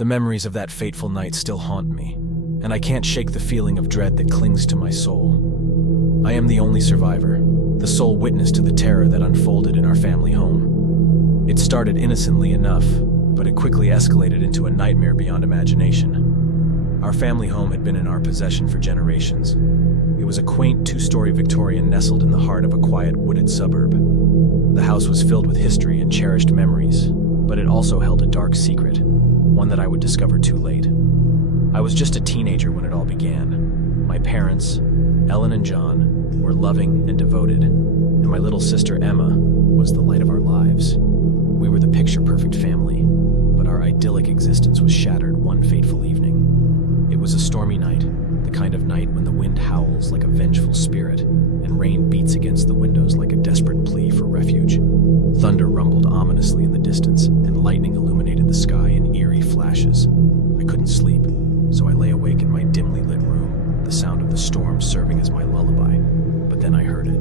The memories of that fateful night still haunt me, and I can't shake the feeling of dread that clings to my soul. I am the only survivor, the sole witness to the terror that unfolded in our family home. It started innocently enough, but it quickly escalated into a nightmare beyond imagination. Our family home had been in our possession for generations. It was a quaint two-story Victorian nestled in the heart of a quiet wooded suburb. The house was filled with history and cherished memories, but it also held a dark secret, one that I would discover too late. I was just a teenager when it all began. My parents, Ellen and John, were loving and devoted, and my little sister Emma was the light of our lives. We were the picture-perfect family, but our idyllic existence was shattered one fateful evening. It was a stormy night, the kind of night when the wind howls like a vengeful spirit, and rain beats against the windows like a desperate plea for refuge. Thunder rumbled ominously in the distance, and lightning illuminated the sky in eerie flashes. I couldn't sleep, so I lay awake in my dimly lit room, the sound of the storm serving as my lullaby. But then I heard it,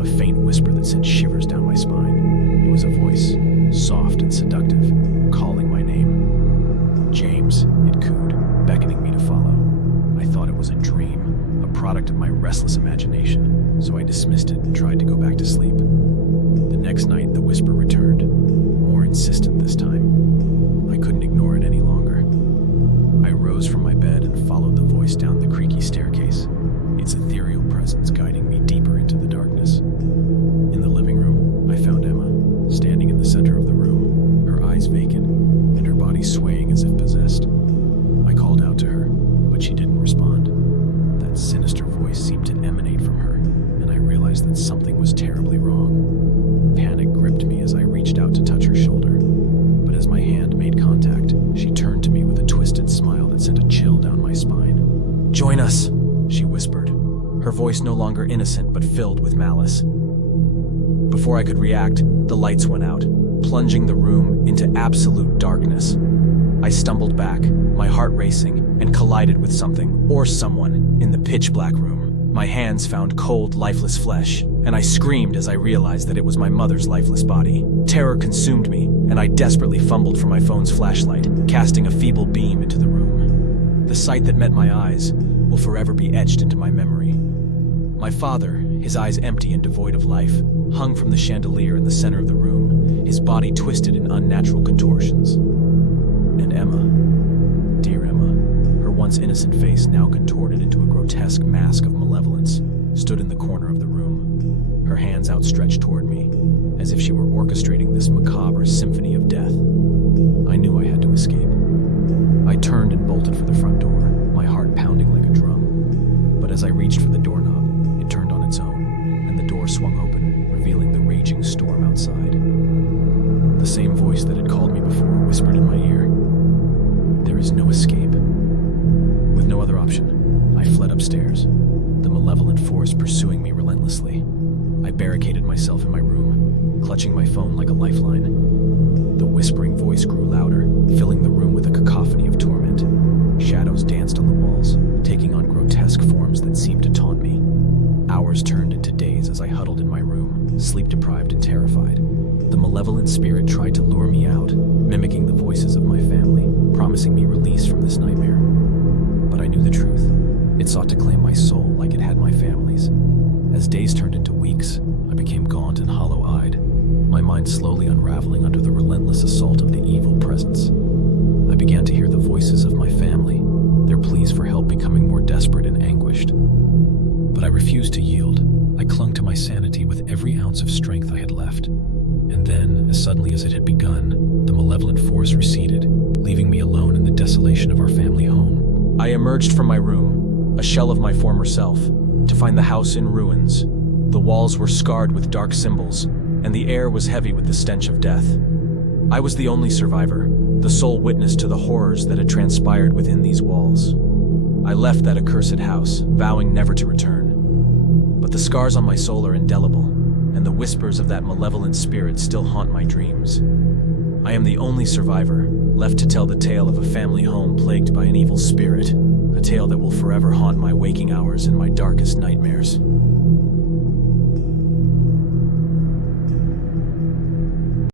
a faint whisper that sent shivers down my spine. It was a voice, soft and seductive, calling my name. James, it cooed, beckoning me to follow. I thought it was a dream, a product of my restless imagination, so I dismissed it and tried to go back to sleep. The next night, the whisper returned, more insistent this time. I couldn't ignore it any longer. I rose from my bed and followed the voice down the creaky staircase, its ethereal presence guiding me deeper into the darkness. In the living room, I found Emma, standing in the center of the room, her eyes vacant, and her body swaying as if possessed. I called out to her, but she didn't respond. That sinister voice seemed to emanate from her, and I realized that something was terribly wrong. Panic gripped me as I reached out to touch her shoulder, but as my hand made contact, she turned to me with a twisted smile that sent a chill down my spine. "Join us," she whispered, her voice no longer innocent but filled with malice. Before I could react, the lights went out, plunging the room into absolute darkness. I stumbled back, my heart racing, and collided with something, or someone, in the pitch-black room. My hands found cold, lifeless flesh, and I screamed as I realized that it was my mother's lifeless body. Terror consumed me, and I desperately fumbled for my phone's flashlight, casting a feeble beam into the room. The sight that met my eyes will forever be etched into my memory. My father, his eyes empty and devoid of life, hung from the chandelier in the center of the room, his body twisted in unnatural contortions. And Emma, dear Emma, her once innocent face now contorted into a grotesque mask of malevolence, stood in the corner of the room, her hands outstretched toward me, as if she were orchestrating this macabre symphony of death. I knew I had to escape. I turned and bolted for the front door, my heart pounding like a drum. But as I reached for the doorknob, it turned on its own, and the door swung open, revealing the raging storm outside. The same voice that had called me before whispered in my ear, "There is no escape." With no other option, I fled upstairs, the malevolent force pursuing me relentlessly. I barricaded myself in my room, clutching my phone like a lifeline. The whispering voice grew louder, filling the room with a cacophony of torment. Shadows danced on the walls, taking on grotesque forms that seemed to taunt me. Hours turned into days as I huddled in my room, sleep-deprived and terrified. The malevolent spirit tried to lure me out, mimicking the voices of my family, promising me release from this nightmare. But I knew the truth. It sought to claim my soul like it had my family's. As days turned into weeks, I became gaunt and hollow-eyed, my mind slowly unraveling under the relentless assault of the evil presence. I began to hear the voices of my family, their pleas for help becoming more desperate and anguished. But I refused to yield. I clung to my sanity with every ounce of strength I had left. And then, as suddenly as it had begun, the malevolent force receded, leaving me alone in the desolation of our family home. I emerged from my room, a shell of my former self, to find the house in ruins. The walls were scarred with dark symbols, and the air was heavy with the stench of death. I was the only survivor, the sole witness to the horrors that had transpired within these walls. I left that accursed house, vowing never to return. But the scars on my soul are indelible, and the whispers of that malevolent spirit still haunt my dreams. I am the only survivor, left to tell the tale of a family home plagued by an evil spirit, a tale that will forever haunt my waking hours and my darkest nightmares.